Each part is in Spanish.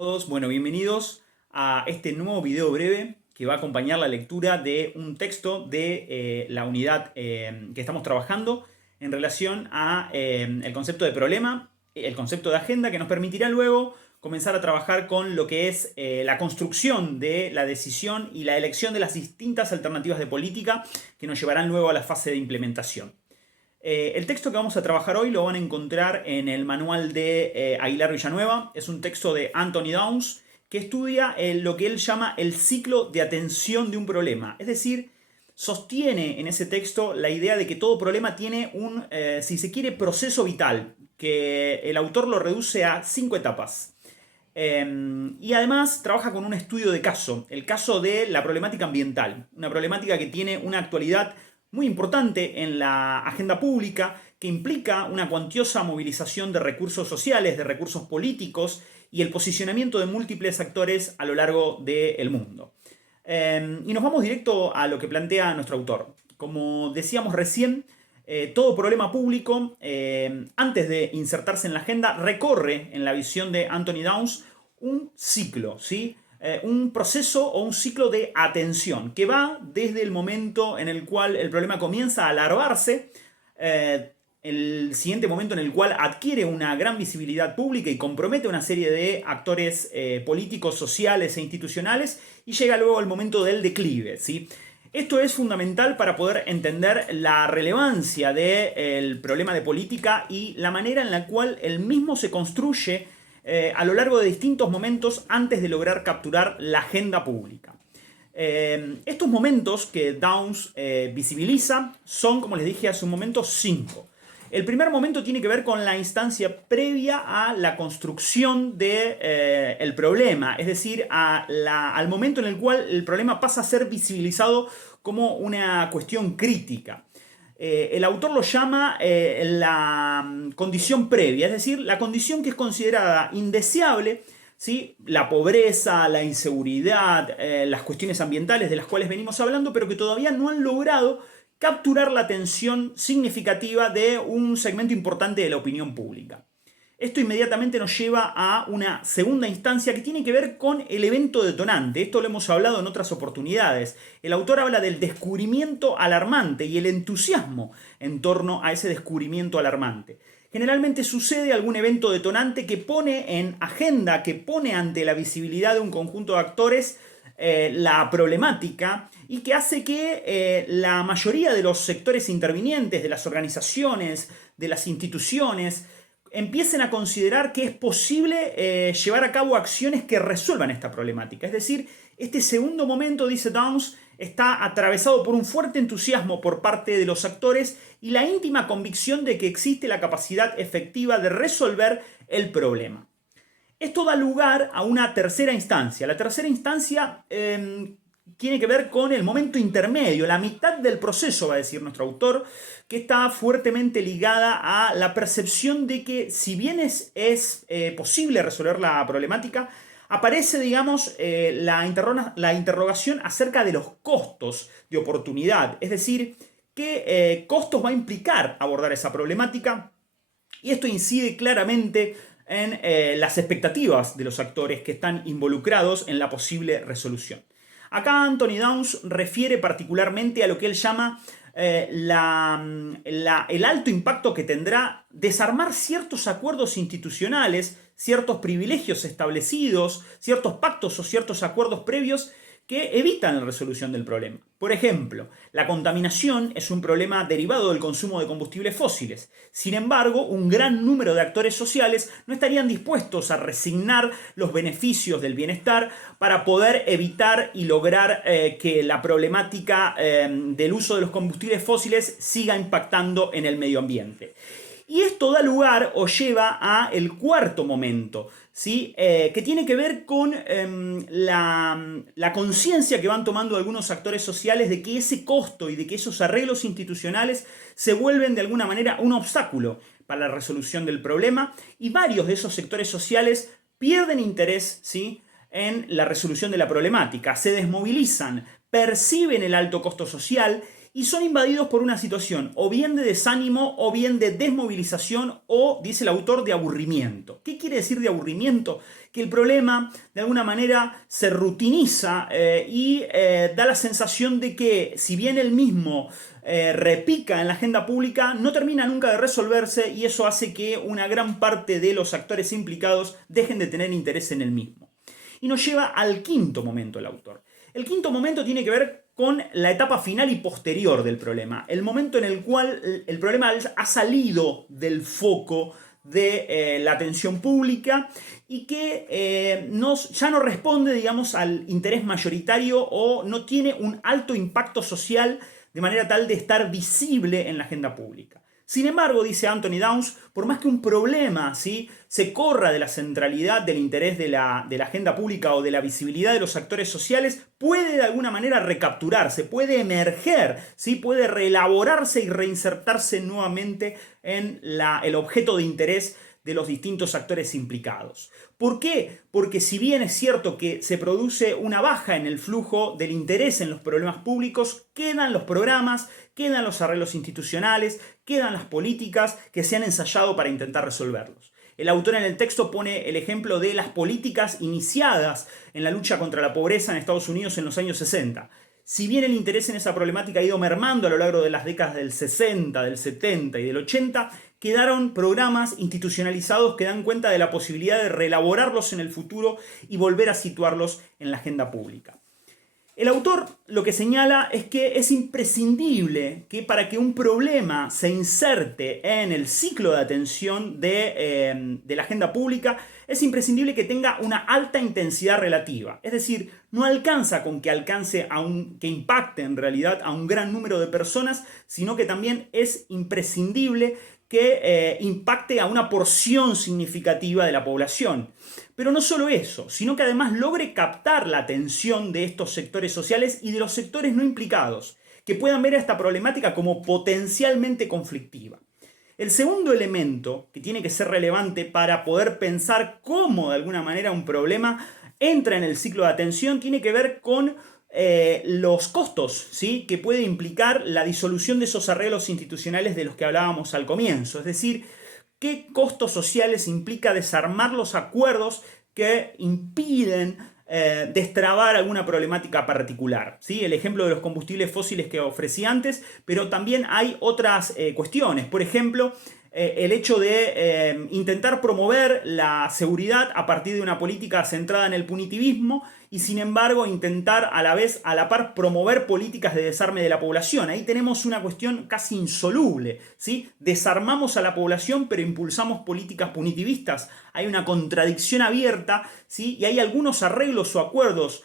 Todos, bueno, bienvenidos a este nuevo video breve que va a acompañar la lectura de un texto de la unidad que estamos trabajando en relación a el concepto de problema, el concepto de agenda, que nos permitirá luego comenzar a trabajar con lo que es la construcción de la decisión y la elección de las distintas alternativas de política que nos llevarán luego a la fase de implementación. El texto que vamos a trabajar hoy lo van a encontrar en el manual de Aguilar Villanueva. Es un texto de Anthony Downs que estudia lo que él llama el ciclo de atención de un problema. Es decir, sostiene en ese texto la idea de que todo problema tiene un, si se quiere, proceso vital, que el autor lo reduce a 5 etapas. Y además trabaja con un estudio de caso, el caso de la problemática ambiental, una problemática que tiene una actualidad muy importante en la agenda pública, que implica una cuantiosa movilización de recursos sociales, de recursos políticos y el posicionamiento de múltiples actores a lo largo del mundo. Y nos vamos directo a lo que plantea nuestro autor. Como decíamos recién, todo problema público, antes de insertarse en la agenda, recorre, en la visión de Anthony Downs, un ciclo, ¿sí? Un proceso o un ciclo de atención que va desde el momento en el cual el problema comienza a alargarse, el siguiente momento en el cual adquiere una gran visibilidad pública y compromete a una serie de actores políticos, sociales e institucionales, y llega luego al momento del declive, ¿sí? Esto es fundamental para poder entender la relevancia del problema de política y la manera en la cual el mismo se construye a lo largo de distintos momentos antes de lograr capturar la agenda pública. Estos momentos que Downs visibiliza son, como les dije hace un momento, 5. El primer momento tiene que ver con la instancia previa a la construcción del problema, es decir, al momento en el cual el problema pasa a ser visibilizado como una cuestión crítica. El autor lo llama la condición previa, es decir, la condición que es considerada indeseable, ¿sí? La pobreza, la inseguridad, las cuestiones ambientales de las cuales venimos hablando, pero que todavía no han logrado capturar la atención significativa de un segmento importante de la opinión pública. Esto inmediatamente nos lleva a una segunda instancia que tiene que ver con el evento detonante. Esto lo hemos hablado en otras oportunidades. El autor habla del descubrimiento alarmante y el entusiasmo en torno a ese descubrimiento alarmante. Generalmente sucede algún evento detonante que pone en agenda, que pone ante la visibilidad de un conjunto de actores la problemática y que hace que la mayoría de los sectores intervinientes, de las organizaciones, de las instituciones, empiecen a considerar que es posible llevar a cabo acciones que resuelvan esta problemática. Es decir, este segundo momento, dice Downs, está atravesado por un fuerte entusiasmo por parte de los actores y la íntima convicción de que existe la capacidad efectiva de resolver el problema. Esto da lugar a una tercera instancia. La tercera instancia tiene que ver con el momento intermedio, la mitad del proceso, va a decir nuestro autor, que está fuertemente ligada a la percepción de que, si bien es posible resolver la problemática, aparece, digamos, la interrogación acerca de los costos de oportunidad, es decir, qué costos va a implicar abordar esa problemática, y esto incide claramente en las expectativas de los actores que están involucrados en la posible resolución. Acá Anthony Downs refiere particularmente a lo que él llama el alto impacto que tendrá desarmar ciertos acuerdos institucionales, ciertos privilegios establecidos, ciertos pactos o ciertos acuerdos previos que evitan la resolución del problema. Por ejemplo, la contaminación es un problema derivado del consumo de combustibles fósiles. Sin embargo, un gran número de actores sociales no estarían dispuestos a resignar los beneficios del bienestar para poder evitar y lograr que la problemática del uso de los combustibles fósiles siga impactando en el medio ambiente. Y esto da lugar o lleva a el cuarto momento, ¿sí? Que tiene que ver con la conciencia que van tomando algunos actores sociales de que ese costo y de que esos arreglos institucionales se vuelven de alguna manera un obstáculo para la resolución del problema, y varios de esos sectores sociales pierden interés, ¿sí?, en la resolución de la problemática, se desmovilizan, perciben el alto costo social y son invadidos por una situación o bien de desánimo o bien de desmovilización o, dice el autor, de aburrimiento. ¿Qué quiere decir de aburrimiento? Que el problema de alguna manera se rutiniza y da la sensación de que si bien el mismo repica en la agenda pública, no termina nunca de resolverse y eso hace que una gran parte de los actores implicados dejen de tener interés en el mismo. Y nos lleva al quinto momento el autor. El quinto momento tiene que ver con la etapa final y posterior del problema, el momento en el cual el problema ha salido del foco de la atención pública y que ya no responde, digamos, al interés mayoritario o no tiene un alto impacto social de manera tal de estar visible en la agenda pública. Sin embargo, dice Anthony Downs, por más que un problema ¿sí? se corra de la centralidad del interés de la agenda pública o de la visibilidad de los actores sociales, puede de alguna manera recapturarse, puede emerger, ¿sí? Puede reelaborarse y reinsertarse nuevamente en el objeto de interés de los distintos actores implicados. ¿Por qué? Porque si bien es cierto que se produce una baja en el flujo del interés en los problemas públicos, quedan los programas, quedan los arreglos institucionales, quedan las políticas que se han ensayado para intentar resolverlos. El autor en el texto pone el ejemplo de las políticas iniciadas en la lucha contra la pobreza en Estados Unidos en los años 60. Si bien el interés en esa problemática ha ido mermando a lo largo de las décadas del 60, del 70 y del 80, quedaron programas institucionalizados que dan cuenta de la posibilidad de reelaborarlos en el futuro y volver a situarlos en la agenda pública. El autor lo que señala es que es imprescindible que para que un problema se inserte en el ciclo de atención de la agenda pública, es imprescindible que tenga una alta intensidad relativa. Es decir, no alcanza con que que impacte en realidad a un gran número de personas, sino que también es imprescindible que impacte a una porción significativa de la población. Pero no solo eso, sino que además logre captar la atención de estos sectores sociales y de los sectores no implicados, que puedan ver a esta problemática como potencialmente conflictiva. El segundo elemento que tiene que ser relevante para poder pensar cómo de alguna manera un problema entra en el ciclo de atención tiene que ver con los costos, ¿sí? Que puede implicar la disolución de esos arreglos institucionales de los que hablábamos al comienzo. Es decir, qué costos sociales implica desarmar los acuerdos que impiden destrabar alguna problemática particular. ¿Sí? El ejemplo de los combustibles fósiles que ofrecí antes, pero también hay otras cuestiones. Por ejemplo, el hecho de intentar promover la seguridad a partir de una política centrada en el punitivismo y sin embargo intentar a la par promover políticas de desarme de la población. Ahí tenemos una cuestión casi insoluble, ¿sí? Desarmamos a la población pero impulsamos políticas punitivistas. Hay una contradicción abierta, ¿sí? Y hay algunos arreglos o acuerdos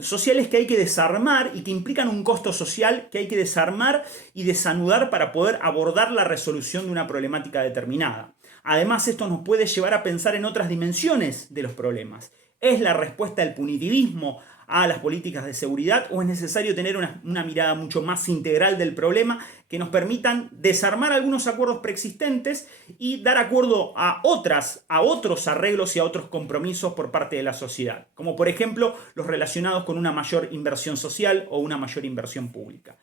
sociales que hay que desarmar y que implican un costo social que hay que desarmar y desanudar para poder abordar la resolución de una problemática determinada. Además, esto nos puede llevar a pensar en otras dimensiones de los problemas. ¿Es la respuesta del punitivismo a las políticas de seguridad o es necesario tener una mirada mucho más integral del problema que nos permitan desarmar algunos acuerdos preexistentes y dar acuerdo a otros arreglos y a otros compromisos por parte de la sociedad, como por ejemplo los relacionados con una mayor inversión social o una mayor inversión pública?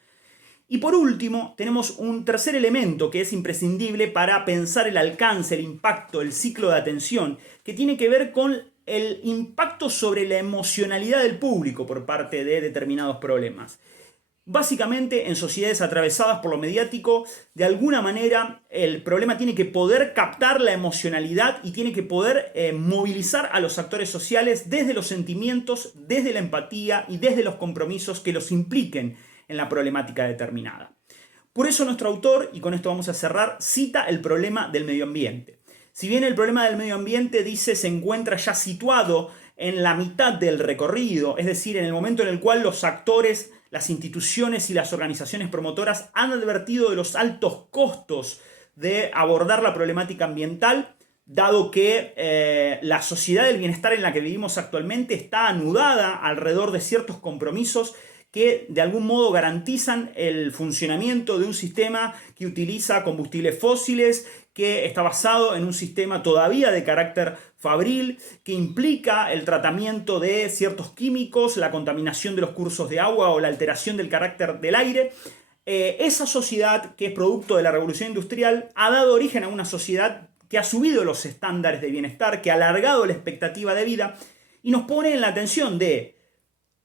Y por último, tenemos un tercer elemento que es imprescindible para pensar el alcance, el impacto, el ciclo de atención, que tiene que ver con el impacto sobre la emocionalidad del público por parte de determinados problemas. Básicamente, en sociedades atravesadas por lo mediático, de alguna manera el problema tiene que poder captar la emocionalidad y tiene que poder movilizar a los actores sociales desde los sentimientos, desde la empatía y desde los compromisos que los impliquen en la problemática determinada. Por eso nuestro autor, y con esto vamos a cerrar, cita el problema del medio ambiente. Si bien el problema del medio ambiente, dice, se encuentra ya situado en la mitad del recorrido, es decir, en el momento en el cual los actores, las instituciones y las organizaciones promotoras han advertido de los altos costos de abordar la problemática ambiental, dado que la sociedad del bienestar en la que vivimos actualmente está anudada alrededor de ciertos compromisos que de algún modo garantizan el funcionamiento de un sistema que utiliza combustibles fósiles, que está basado en un sistema todavía de carácter fabril, que implica el tratamiento de ciertos químicos, la contaminación de los cursos de agua o la alteración del carácter del aire. esa sociedad que es producto de la revolución industrial ha dado origen a una sociedad que ha subido los estándares de bienestar, que ha alargado la expectativa de vida y nos pone en la atención de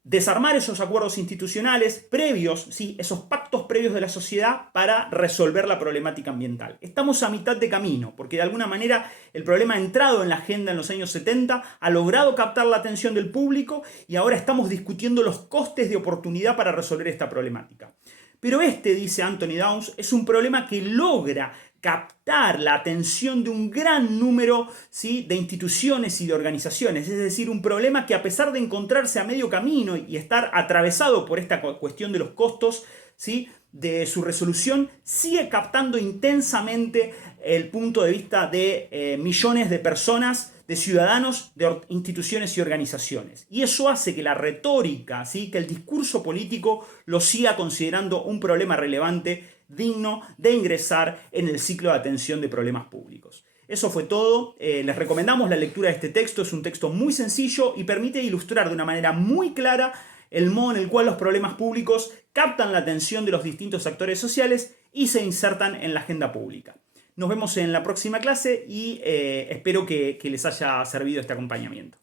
desarmar esos acuerdos institucionales previos, ¿sí? Esos pactos previos de la sociedad para resolver la problemática ambiental. Estamos a mitad de camino, porque de alguna manera el problema ha entrado en la agenda en los años 70, ha logrado captar la atención del público y ahora estamos discutiendo los costes de oportunidad para resolver esta problemática. Pero dice Anthony Downs, es un problema que logra captar la atención de un gran número, ¿sí?, de instituciones y de organizaciones. Es decir, un problema que a pesar de encontrarse a medio camino y estar atravesado por esta cuestión de los costos, ¿sí?, de su resolución, sigue captando intensamente el punto de vista de millones de personas, de ciudadanos, de instituciones y organizaciones. Y eso hace que la retórica, ¿sí?, que el discurso político lo siga considerando un problema relevante, digno de ingresar en el ciclo de atención de problemas públicos. Eso fue todo. Les recomendamos la lectura de este texto. Es un texto muy sencillo y permite ilustrar de una manera muy clara el modo en el cual los problemas públicos captan la atención de los distintos actores sociales y se insertan en la agenda pública. Nos vemos en la próxima clase y espero que les haya servido este acompañamiento.